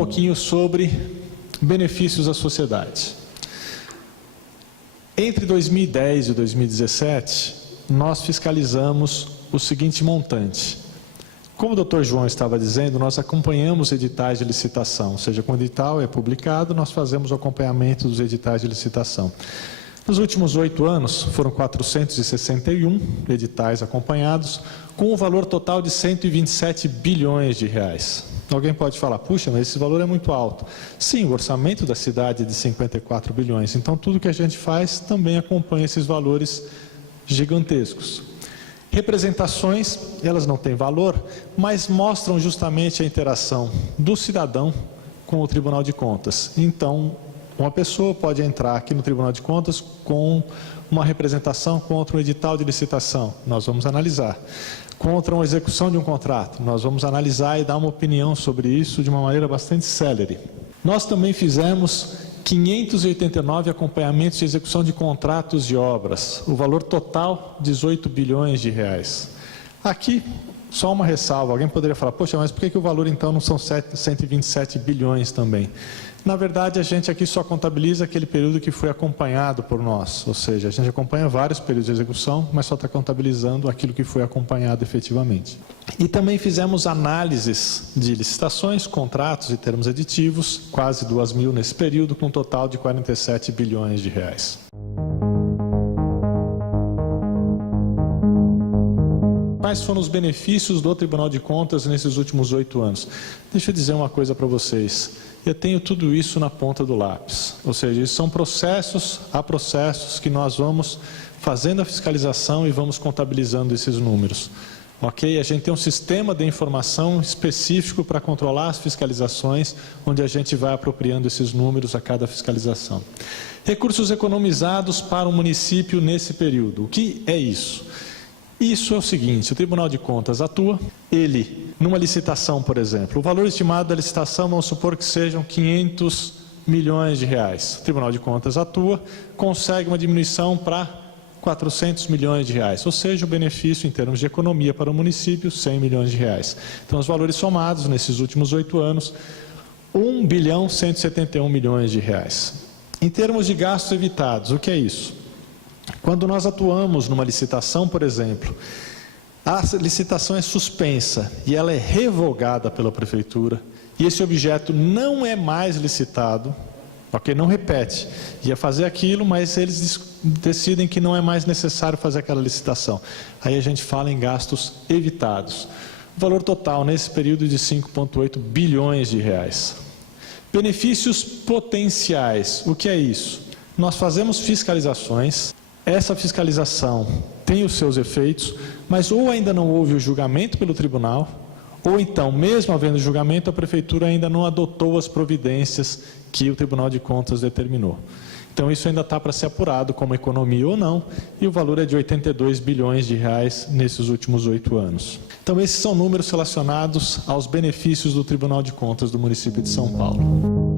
pouquinho sobre benefícios à sociedade. Entre 2010 e 2017, nós fiscalizamos o seguinte montante. Como o Dr. João estava dizendo, nós acompanhamos editais de licitação, ou seja, quando o edital é publicado, nós fazemos o acompanhamento dos editais de licitação. Nos últimos 8 anos, foram 461 editais acompanhados, com um valor total de 127 bilhões de reais. Alguém pode falar, puxa, mas esse valor é muito alto. Sim, o orçamento da cidade é de 54 bilhões, então tudo que a gente faz também acompanha esses valores gigantescos. Representações, elas não têm valor, mas mostram justamente a interação do cidadão com o Tribunal de Contas. Então, uma pessoa pode entrar aqui no Tribunal de Contas com uma representação contra um edital de licitação. Nós vamos analisar. Contra uma execução de um contrato. Nós vamos analisar e dar uma opinião sobre isso de uma maneira bastante célere. Nós também fizemos 589 acompanhamentos de execução de contratos de obras. O valor total, 18 bilhões de reais. Aqui, só uma ressalva. Alguém poderia falar, poxa, mas por que o valor então não são 127 bilhões também? Na verdade, a gente aqui só contabiliza aquele período que foi acompanhado por nós, ou seja, a gente acompanha vários períodos de execução, mas só está contabilizando aquilo que foi acompanhado efetivamente. E também fizemos análises de licitações, contratos e termos aditivos, quase 2.000 nesse período, com um total de 47 bilhões de reais. Quais foram os benefícios do Tribunal de Contas nesses últimos 8 anos? Deixa eu dizer uma coisa para vocês. Eu tenho tudo isso na ponta do lápis. Ou seja, são processos que nós vamos fazendo a fiscalização e vamos contabilizando esses números. Ok? A gente tem um sistema de informação específico para controlar as fiscalizações, onde a gente vai apropriando esses números a cada fiscalização. Recursos economizados para o município nesse período. O que é isso? Isso é o seguinte, o Tribunal de Contas atua, ele, numa licitação, por exemplo, o valor estimado da licitação, vamos supor que sejam 500 milhões de reais. O Tribunal de Contas atua, consegue uma diminuição para 400 milhões de reais, ou seja, o benefício em termos de economia para o município, 100 milhões de reais. Então, os valores somados nesses últimos 8 anos, 1 bilhão 171 milhões de reais. Em termos de gastos evitados, o que é isso? Quando nós atuamos numa licitação, por exemplo, a licitação é suspensa e ela é revogada pela prefeitura e esse objeto não é mais licitado, ok? Não repete, ia fazer aquilo, mas eles decidem que não é mais necessário fazer aquela licitação. Aí a gente fala em gastos evitados. O valor total nesse período de 5,8 bilhões de reais. Benefícios potenciais, o que é isso? Nós fazemos fiscalizações. Essa fiscalização tem os seus efeitos, mas ou ainda não houve o julgamento pelo tribunal, ou então, mesmo havendo julgamento, a prefeitura ainda não adotou as providências que o Tribunal de Contas determinou. Então, isso ainda está para ser apurado como economia ou não, e o valor é de 82 bilhões de reais nesses últimos 8 anos. Então, esses são números relacionados aos benefícios do Tribunal de Contas do município de São Paulo.